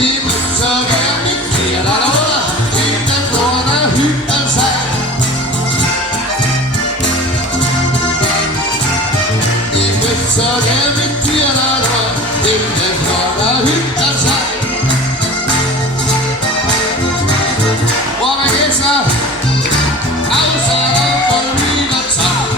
Ich möchte so gern mit dir da in der kleinen Hütte sein. Ich möchte so gern mit dir da in der kleinen Hütte sein. Morgen geht's nach außerhalb von Niederzahl.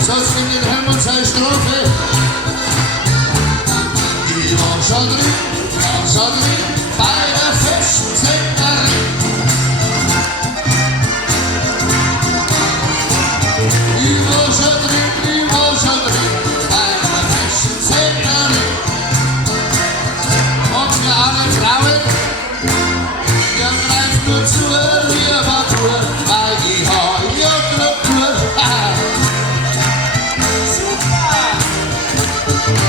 Sonst in den Helmut sei Strophe. Ich war schon drin bei der Festsäckerin. Ich war schon drin bei der Festsäckerin. Und für alle Frauen, ihr greift nur zu, lieber Tour, weil ich hab ja grad Tour.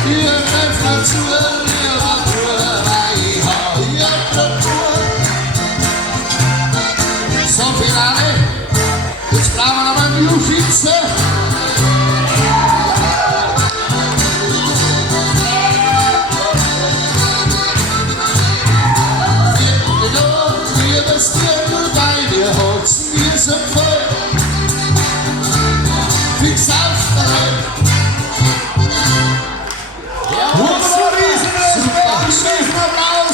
Ihr greift nur zu, lieber Tour, weil ich hab ja grad Tour. So, Finale, jetzt brauchen wir noch einen Newfitze. Liebes Tier.